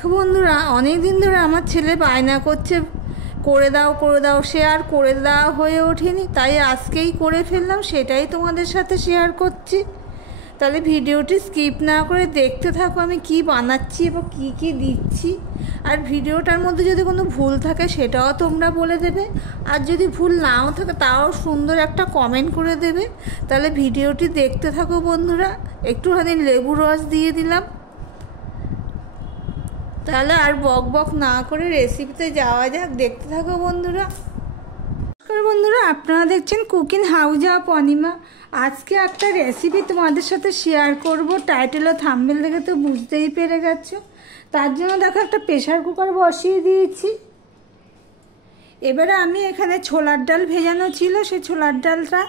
দেখো বন্ধুরা, অনেক দিন ধরে আমার ছেলে বায়না করছে করে দাও, সে আর করে দেওয়া হয়ে ওঠেনি, তাই আজকেই করে ফেললাম, সেটাই তোমাদের সাথে শেয়ার করছি। তাহলে ভিডিওটি স্কিপ না করে দেখতে থাকো আমি কি বানাচ্ছি এবং কি দিচ্ছি। আর ভিডিওটার মধ্যে যদি কোনো ভুল থাকে সেটাও তোমরা বলে দেবে, আর যদি ভুল নাও থাকে তাও সুন্দর একটা কমেন্ট করে দেবে। তাহলে ভিডিওটি দেখতে থাকো বন্ধুরা। একটুখানি লেবু রস দিয়ে দিলাম। তাহলে আর বক না করে রেসিপিতে যাওয়া যাক, দেখতে থাকো বন্ধুরা। নমস্কার বন্ধুরা, আপনারা দেখছেন কুকিং হাউস অফ অনিমা। আজকে একটা রেসিপি তোমাদের সাথে শেয়ার করব। টাইটেল ও থাম্বনেল দেখে তো বুঝতেই পেরে গেছো। তার জন্য দেখো একটা প্রেসার কুকার বসিয়ে দিয়েছি। এবারে আমি এখানে ছোলার ডাল ভেজানো ছিল, সেই ছোলার ডালটা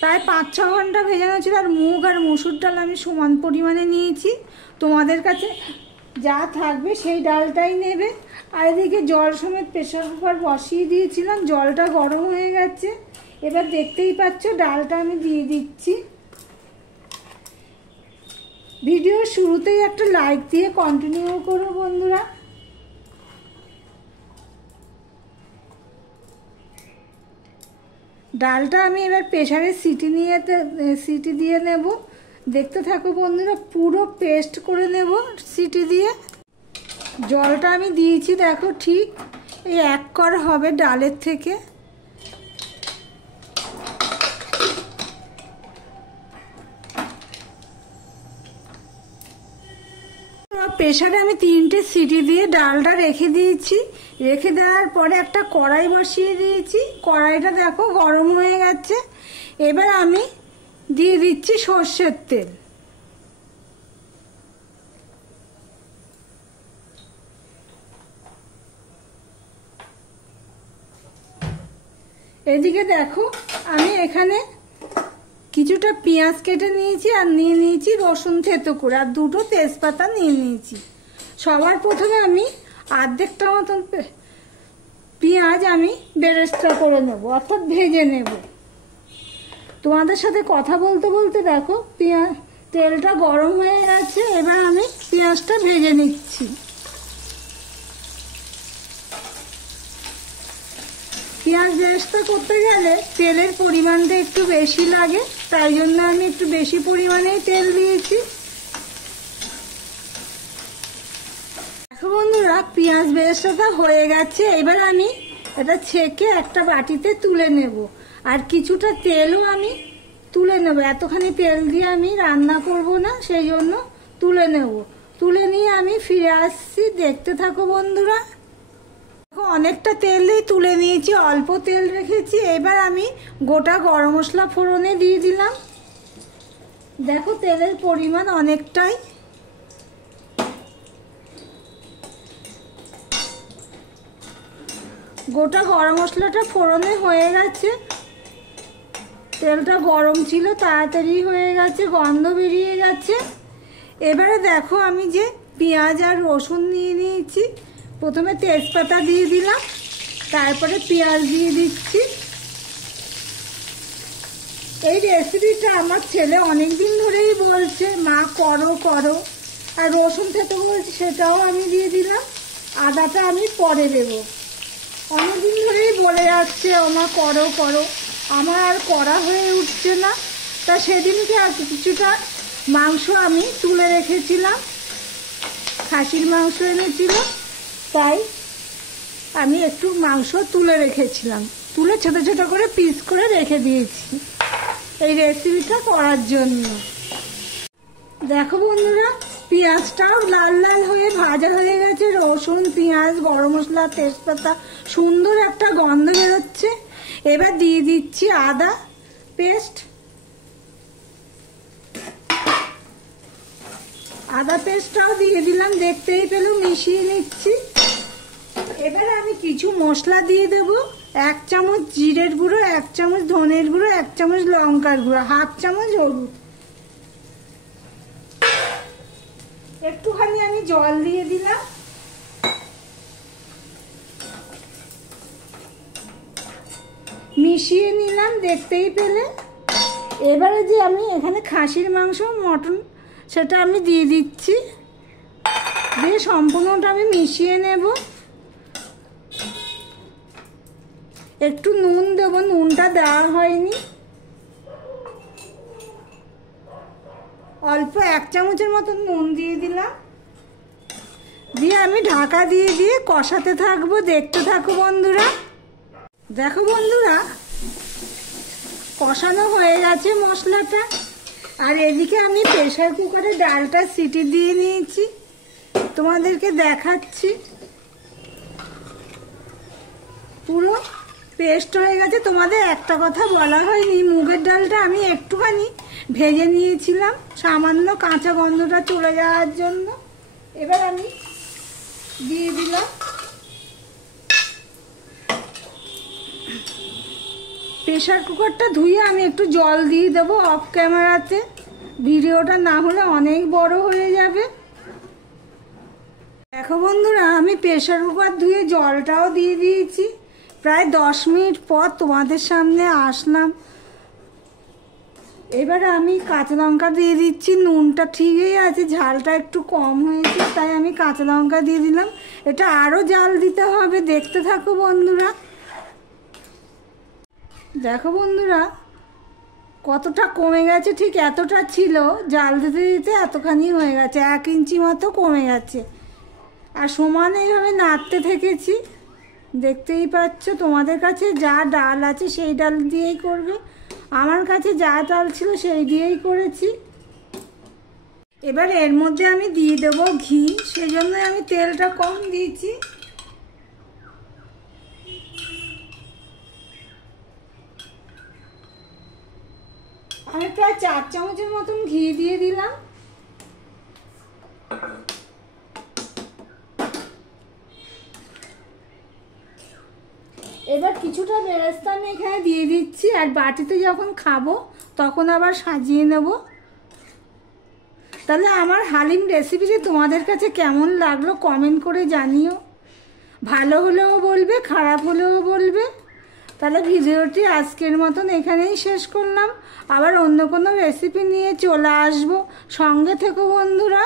প্রায় 5-6 ঘন্টা ভেজানো ছিল। আর মুগ আর মসুর ডাল আমি সমান পরিমাণে নিয়েছি। তোমাদের কাছে যা থাকবে সেই ডালটাই নেবে। আর এদিকে জল সমেত প্রেসার কুকার বসিয়ে দিয়েছিলাম, জলটা গরম হয়ে গেছে। এবার দেখতেই পাচ্ছ ডালটা আমি দিয়ে দিচ্ছি। ভিডিও শুরুতেই একটা লাইক দিয়ে কন্টিনিউ করো বন্ধুরা। ডালটা আমি এবার প্রেসারে সিটি দিয়ে নেব। দেখতে থাকো বন্ধুরা, পুরো পেস্ট করে নেব সিটি দিয়ে। জলটা আমি দিয়েছি দেখো, ঠিক এই 1 কর হবে ডালের থেকে। প্রেসারে আমি 3টে সিটি দিয়ে ডালটা রেখে দিয়েছি। রেখে দেওয়ার পরে একটা কড়াই বসিয়ে দিয়েছি। কড়াইটা দেখো গরম হয়ে গেছে। এবার আমি দিয়ে দিচ্ছি সর্ষের তেল। এদিকে দেখো আমি এখানে কিছুটা পেঁয়াজ কেটে নিয়েছি, আর নিয়ে নিয়েছি রসুন থেতো করে, আর 2টো তেজপাতা নিয়ে নিয়েছি। সবার প্রথমে আমি অর্ধেকটা মতন পেঁয়াজ আমি বেরেস্তা করে নেব, অর্থাৎ ভেজে নেব। তোমাদের সাথে কথা বলতে বলতে দেখো তেলটা গরম হয়ে গেছে। এবার আমি পেঁয়াজটা ভেজে নিচ্ছি। পেঁয়াজ বেরেস্তা করতে গেলে তেলের পরিমাণটা একটু বেশি লাগে, তাই জন্য আমি একটু বেশি পরিমাণেই তেল দিয়েছি। দেখো বন্ধুরা, পেঁয়াজ বেরেস্তাটা হয়ে গেছে। এবার আমি এটা ছেঁকে একটা বাটিতে তুলে নেব, আর কিছুটা তেলও আমি তুলে নেব। এতখানি তেল দিয়ে আমি রান্না করব না, সেই জন্য তুলে নেব। তুলে নিয়ে আমি ফিরে আসছি, দেখতে থাকো বন্ধুরা। অনেকটা তেলই তুলে নিয়েছি, অল্প তেল রেখেছি। এবার আমি গোটা গরম মশলা ফোড়নে দিয়ে দিলাম। দেখো তেলের পরিমাণ অনেকটাই। গোটা গরম মশলাটা ফোড়নে হয়ে গেছে। তেলটা গরম ছিল, তাড়াতাড়ি হয়ে গেছে, গন্ধ বেরিয়ে গেছে। এবারে দেখো আমি যে পেঁয়াজ আর রসুন নিয়ে নিয়েছি, প্রথমে তেজপাতা দিয়ে দিলাম, তারপরে পেঁয়াজ দিয়ে দিচ্ছি। এই রেসিপিটা আমার ছেলে অনেকদিন ধরেই বলছে, মা করো। আর রসুন থেতো বলছে, সেটাও আমি দিয়ে দিলাম। আদাটা আমি পরে দেবো। অনেকদিন ধরেই বলে যাচ্ছে মা করো, আমার আর করা হয়ে উঠছে না। তা সেদিনকে আর কিছুটা মাংস আমি তুলে রেখেছিলাম, খাসির মাংস এনেছিল, তাই আমি একটু মাংস তুলে রেখেছিলাম। তুলে ছোট ছোট করে পিস করে রেখে দিয়েছি এই রেসিপিটা করার জন্য। দেখো বন্ধুরা, পেঁয়াজটাও লাল লাল হয়ে ভাজা হয়ে গেছে। রসুন, পেঁয়াজ, গরম মশলা, তেজপাতা সুন্দর একটা গন্ধ বেরোচ্ছে। এবার দিয়ে দিচ্ছি আদা পেস্ট। আদা পেস্টটাও দিয়ে দিলাম, দেখতেই পেলো, মিশিয়ে নিচ্ছি। এবারে আমি কিছু মশলা দিয়ে দেব। 1 চামচ জিরের গুঁড়ো, 1 চামচ ধনের গুঁড়ো, 1 চামচ লঙ্কার গুঁড়ো, 1/2 চামচ হলুদ। একটুখানি আমি জল দিয়ে দিলাম। মিশিয়ে নিলাম, দেখতেই পেলে। এবারে যে আমি এখানে খাসির মাংস, মটন, সেটা আমি দিয়ে দিচ্ছি। দিয়ে সম্পূর্ণটা আমি মিশিয়ে নেব। একটু নুন দেব, নুনটা দেওয়া হয়নি। অল্প 1 চামচের মতন নুন দিয়ে দিলাম। দিয়ে আমি ঢাকা দিয়ে দিয়ে কষাতে থাকবো, দেখতে থাকো বন্ধুরা। দেখো বন্ধুরা, কষানো হয়ে গেছে মশলাটা। আর এদিকে আমি প্রেসার কুকারে ডালটা সিটি দিয়ে নিয়েছি, তোমাদেরকে দেখাচ্ছি। পুরো পেস্ট হয়ে গেছে। তোমাদের একটা কথা বলা হয়নি, মুগের ডালটা আমি একটুখানি ভেজে নিয়েছিলাম, সামান্য কাঁচা গন্ধটা চলে যাওয়ার জন্য। এবার আমি দিয়ে দিলাম। প্রেসার কুকারটা ধুয়ে আমি একটু জল দিয়ে দেবো অফ ক্যামেরাতে, ভিডিওটা না হলে অনেক বড় হয়ে যাবে। দেখো বন্ধুরা, আমি প্রেসার কুকার ধুয়ে জলটাও দিয়ে দিয়েছি। প্রায় 10 মিনিট পর তোমাদের সামনে আসলাম। এবার আমি কাঁচা লঙ্কা দিয়ে দিচ্ছি। নুনটা ঠিকই আছে, ঝালটা একটু কম হয়েছে, তাই আমি কাঁচা লঙ্কা দিয়ে দিলাম। এটা আরও জাল দিতে হবে, দেখতে থাকো বন্ধুরা। দেখো বন্ধুরা, কতটা কমে গেছে, ঠিক এতটা ছিল, জাল দিতে দিতে এতখানি হয়ে গেছে, 1 ইঞ্চি মতো কমে গেছে। আর সমানে এইভাবে নাড়তে থেকেছি, দেখতেই পাচ্ছ। তোমাদের কাছে যা ডাল আছে সেই ডাল দিয়েই করবে, আমার কাছে যা ডাল ছিল সেই দিয়েই করেছি। এবার এর মধ্যে আমি দিয়ে দেবো ঘি, সেই জন্য আমি তেলটা কম দিয়েছি। আমি প্রায় 4 চামচের মতন ঘি দিয়ে দিলাম। এবার কিছুটা বেরেস্তা আমি এখানে দিয়ে দিচ্ছি, আর বাটিতে যখন খাবো তখন আবার সাজিয়ে নেব। তাহলে আমার হালিম রেসিপিটি তোমাদের কাছে কেমন লাগলো কমেন্ট করে জানিও। ভালো হলেও বলবে, খারাপ হলেও বলবে। তাহলে ভিডিওটি আজকের মতন এখানেই শেষ করলাম। আবার অন্য কোনো রেসিপি নিয়ে চলে আসবো, সঙ্গে থেকো বন্ধুরা।